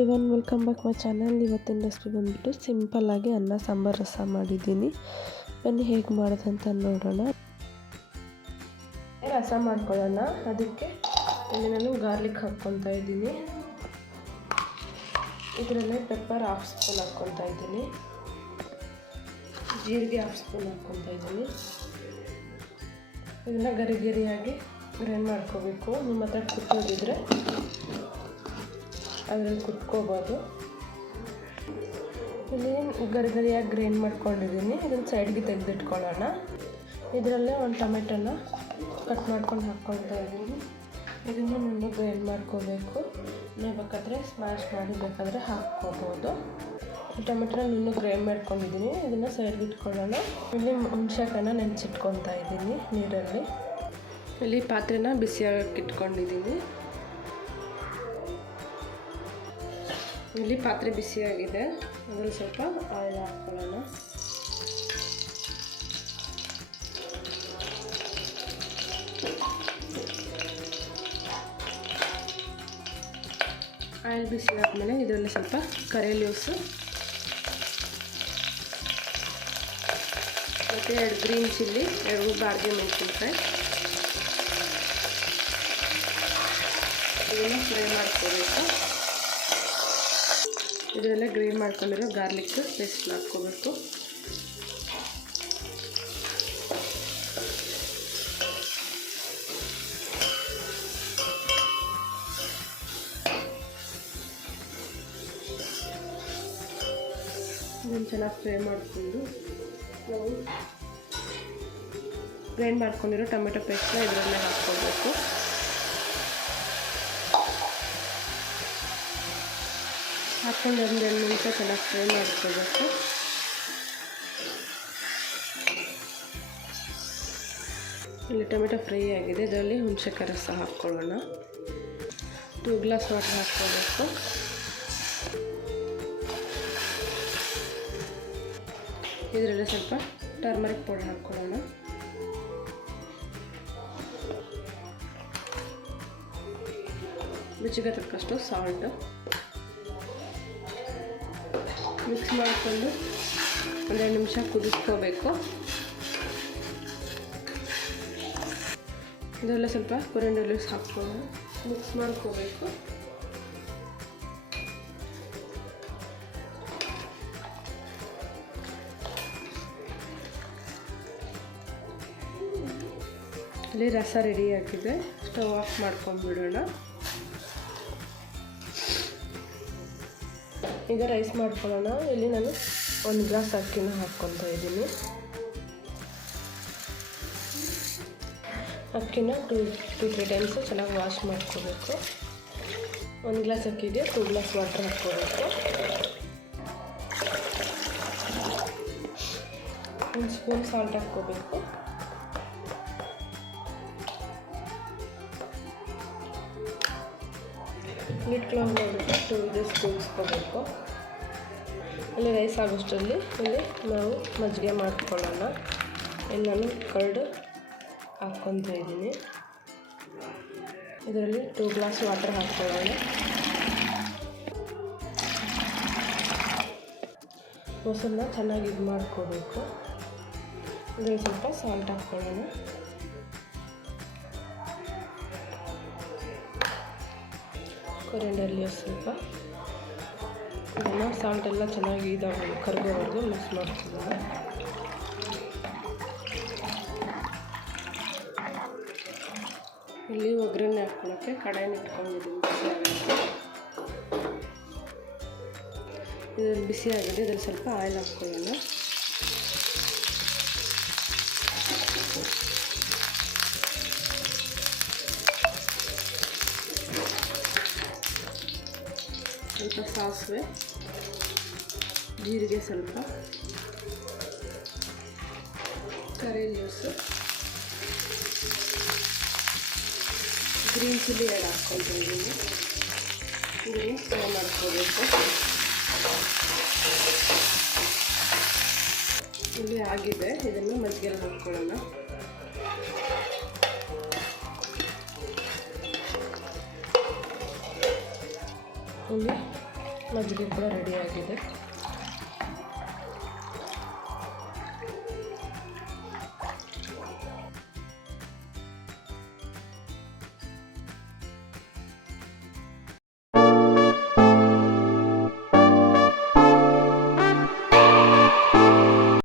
Everyone, welcome back my channel. ಇವತ್ತಿನ recipe ಬಂದುಬಿಟ್ಟು ಸಿಂಪಲ್ಲಾಗಿ ಅನ್ನ ಸಾಂಬಾರು ರಸ ಮಾಡಿದ್ದೀನಿ. ಬನ್ನಿ ಹೇಗೆ ಮಾಡೋದಂತ ನೋಡೋಣ. ರಸ ಮಾಡ್ಕೊಳ್ಳೋಣ. ಅದಕ್ಕೆ ಇಲ್ಲಿ ನಾನು ಗಾರ್ಲಿಕ್ ಹಾಕ್ಕೊತಾ ಇದ್ದೀನಿ. ಇದರಲ್ಲೇ ಪೆಪ್ಪರ್ ಹಾಫ್ ಸ್ಪೂನ್ ಹಾಕ್ಕೊತಾ ಇದ್ದೀನಿ. ಜೀರಿಗೆ ಹಾಫ್ ಸ್ಪೂನ್ ಹಾಕ್ಕೊತಾ ಇದ್ದೀನಿ. ಇದನ್ನ ಗರಿ ಗರಿಯಾಗಿ ಗ್ರೈಂಡ್ ಮಾಡ್ಕೋಬೇಕು. ನಿಮ್ಮ ಹತ್ರ ಕುಟ್ಟೋದಿದ್ರೆ ಅದರಲ್ಲಿ ಕುಟ್ಕೋಬೋದು. ಇಲ್ಲಿ ಗರಿ ಗರಿಯಾಗಿ ಗ್ರೈಂಡ್ ಮಾಡ್ಕೊಂಡಿದ್ದೀನಿ. ಇದನ್ನು ಸೈಡ್ಗೆ ತೆಗೆದಿಟ್ಕೊಳ್ಳೋಣ. ಇದರಲ್ಲೇ ಒಂದು ಟೊಮೆಟೊನ ಕಟ್ ಮಾಡ್ಕೊಂಡು ಹಾಕ್ಕೊಳ್ತಾ ಇದ್ದೀನಿ. ಇದನ್ನು ನುಣ್ಣಗೆ ಗ್ರೈಂಡ್ ಮಾಡ್ಕೋಬೇಕು. ನೀವು ಬೇಕಾದರೆ ಸ್ಮ್ಯಾಶ್ ಮಾಡಿ ಬೇಕಾದರೆ ಹಾಕ್ಕೋಬೋದು. ಟೊಮೆಟೊನ ನುಣ್ಣಗೆ ಗ್ರೈಂಡ್ ಮಾಡ್ಕೊಂಡಿದ್ದೀನಿ. ಇದನ್ನು ಸೈಡ್ಗೆ ಇಟ್ಕೊಳ್ಳೋಣ. ಇಲ್ಲಿ ಹುಣಸೆಹಣ್ಣನ್ನು ನೆನೆಸಿಟ್ಕೊತಾ ಇದ್ದೀನಿ ನೀರಲ್ಲಿ. ಇಲ್ಲಿ ಪಾತ್ರೆನ ಬಿಸಿಯಾಗಕ್ಕೆ ಇಟ್ಕೊಂಡಿದ್ದೀನಿ. ಇಲ್ಲಿ ಪಾತ್ರೆ ಬಿಸಿಯಾಗಿದೆ. ಅದರಲ್ಲಿ ಸ್ವಲ್ಪ ಆಯಿಲ್ ಹಾಕ್ಕೊಳ್ಳೋಣ. ಆಯಿಲ್ ಬಿಸಿ ಆದಮೇಲೆ ಇದರಲ್ಲಿ ಸ್ವಲ್ಪ ಕರಿ ಲೀವ್ಸು ಮತ್ತು 2 ಗ್ರೀನ್ ಚಿಲ್ಲಿ, 2 ಬಾಡಿಗೆ ಮೆಣಸಿನ್ಕಾಯಿ ಇದನ್ನು ಫ್ರೈ ಮಾಡ್ಕೋಬೇಕು. ಇದರಲ್ಲೇ ಗ್ರೈಂಡ್ ಮಾಡ್ಕೊಂಡಿರೋ ಗಾರ್ಲಿಕ್ ಪೇಸ್ಟ್ ಹಾಕ್ಕೋಬೇಕು. ಇದನ್ನು ಚೆನ್ನಾಗಿ ಫ್ರೈ ಮಾಡಿಕೊಂಡು ನಾವು ಗ್ರೈಂಡ್ ಮಾಡ್ಕೊಂಡಿರೋ ಟೊಮೆಟೊ ಪೇಸ್ಟ್ನ ಇದರಲ್ಲೇ ಹಾಕ್ಕೊಳ್ಬೇಕು. ಹಾಕ್ಕೊಂಡು 1-2 ನಿಮಿಷ ಚೆನ್ನಾಗಿ ಫ್ರೈ ಮಾಡ್ಕೋಬೇಕು. ಇಲ್ಲಿ ಟೊಮೆಟೊ ಫ್ರೈ ಆಗಿದೆ. ಇದರಲ್ಲಿ ಹುಣಸೆಕಾಯಿ ರಸ ಹಾಕ್ಕೊಳ್ಳೋಣ. 2 ಗ್ಲಾಸ್ ವಾಟರ್ ಹಾಕ್ಕೋಬೇಕು. ಇದರಲ್ಲಿ ಸ್ವಲ್ಪ ಟರ್ಮರಿಕ್ ಪೌಡರ್ ಹಾಕ್ಕೊಳ್ಳೋಣ. ರುಚಿಗೆ ತಕ್ಕಷ್ಟು ಸಾಲ್ಟ್ ಮಿಕ್ಸ್ ಮಾಡಿಕೊಂಡು 1-2 ನಿಮಿಷ ಕುದಿಸ್ಕೋಬೇಕು. ಇದೆಲ್ಲ ಸ್ವಲ್ಪ ಕೊರಿಯಾಂಡರ್ ಲೀವ್ಸ್ ಹಾಕ್ಕೊಂಡು ಮಿಕ್ಸ್ ಮಾಡ್ಕೋಬೇಕು. ಇಲ್ಲಿ ರಸ ರೆಡಿಯಾಗಿದೆ. ಸ್ಟವ್ ಆಫ್ ಮಾಡ್ಕೊಂಡ್ಬಿಡೋಣ. ಈಗ ರೈಸ್ ಮಾಡ್ಕೊಳ್ಳೋಣ. ಇಲ್ಲಿ ನಾನು 1 ಗ್ಲಾಸ್ ಅಕ್ಕಿನ ಹಾಕ್ಕೊತಾ ಇದ್ದೀನಿ. ಅಕ್ಕಿನ 2-3 ಟೈಮ್ಸ್ ಚೆನ್ನಾಗಿ ವಾಶ್ ಮಾಡ್ಕೋಬೇಕು. 1 ಗ್ಲಾಸ್ ಅಕ್ಕಿಗೆ 2 ಗ್ಲಾಸ್ ವಾಟರ್ ಹಾಕ್ಕೋಬೇಕು. 1 ಸ್ಪೂನ್ ಸಾಲ್ಟ್ ಹಾಕ್ಕೋಬೇಕು. ಲಿಡ್ ಕ್ಲೋಸ್ ಮಾಡಿಬಿಟ್ಟು 2 ವಿಸಿಲ್ಸ್ ಕೂಗಿಸ್ಕೋಬೇಕು. ಇಲ್ಲಿ ರೈಸ್ ಆಗೋಷ್ಟರಲ್ಲಿ ಇಲ್ಲಿ ನಾವು ಮಜ್ಜಿಗೆ ಮಾಡ್ಕೊಳ್ಳೋಣ. ಇಲ್ಲಿ ನಾನು ಕರ್ಡ್ ಹಾಕ್ಕೊತಾ ಇದ್ದೀನಿ. ಇದರಲ್ಲಿ 2 ಗ್ಲಾಸ್ ವಾಟರ್ ಹಾಕ್ಕೊಳ್ಳೋಣ. ಮೊಸರನ್ನ ಚೆನ್ನಾಗಿ ಇದು ಮಾಡ್ಕೋಬೇಕು. ಇದರಲ್ಲಿ ಸ್ವಲ್ಪ ಸಾಲ್ಟ್ ಹಾಕ್ಕೊಳ್ಳೋಣ. ಕೊರಿಯಾಂಡರ್ ಲೀವ್ಸ್ ಸ್ವಲ್ಪ. ಇದನ್ನು ಸಾಲ್ಟೆಲ್ಲ ಚೆನ್ನಾಗಿ ಇದಾಗಬೇಕು, ಕರ್ಗೋವರೆಗೂ ಮಿಕ್ಸ್ ಮಾಡ್ಕೊಳ್ಳೋಣ. ಇಲ್ಲಿ ಒಗ್ಗರಣೆ ಹಾಕ್ಕೊಳ್ಳೋಕ್ಕೆ ಕಡಾಯಿನ ಇಟ್ಕೊಂಡಿದ್ದೀನಿ. ಇದರಲ್ಲಿ ಬಿಸಿ ಆಗಿದೆ. ಇದರಲ್ಲಿ ಸ್ವಲ್ಪ ಆಯಿಲ್ ಹಾಕ್ಕೊಳ್ಳೋಣ. ಸ್ವಲ್ಪ ಸಾಸಿವೆ, ಜೀರಿಗೆ, ಸ್ವಲ್ಪ ಕರಿ ಲೀವ್ಸು, ಗ್ರೀನ್ ಚಿಲ್ಲಿ 2 ಹಾಕ್ಕೊಳ್ತಾ ಇದ್ದೀನಿ. ಇದನ್ನು ಫ್ರೈ ಮಾಡ್ಕೋಬೇಕು. ಇಲ್ಲಿ ಆಗಿದೆ. ಇದನ್ನು ಮಜ್ಜಿಗೆ ಹಾಕ್ಕೊಳ್ಳೋಣ. ಇಲ್ಲಿ ಮಜ್ಜಿಗೆ ಕೂಡ ರೆಡಿಯಾಗಿದೆ.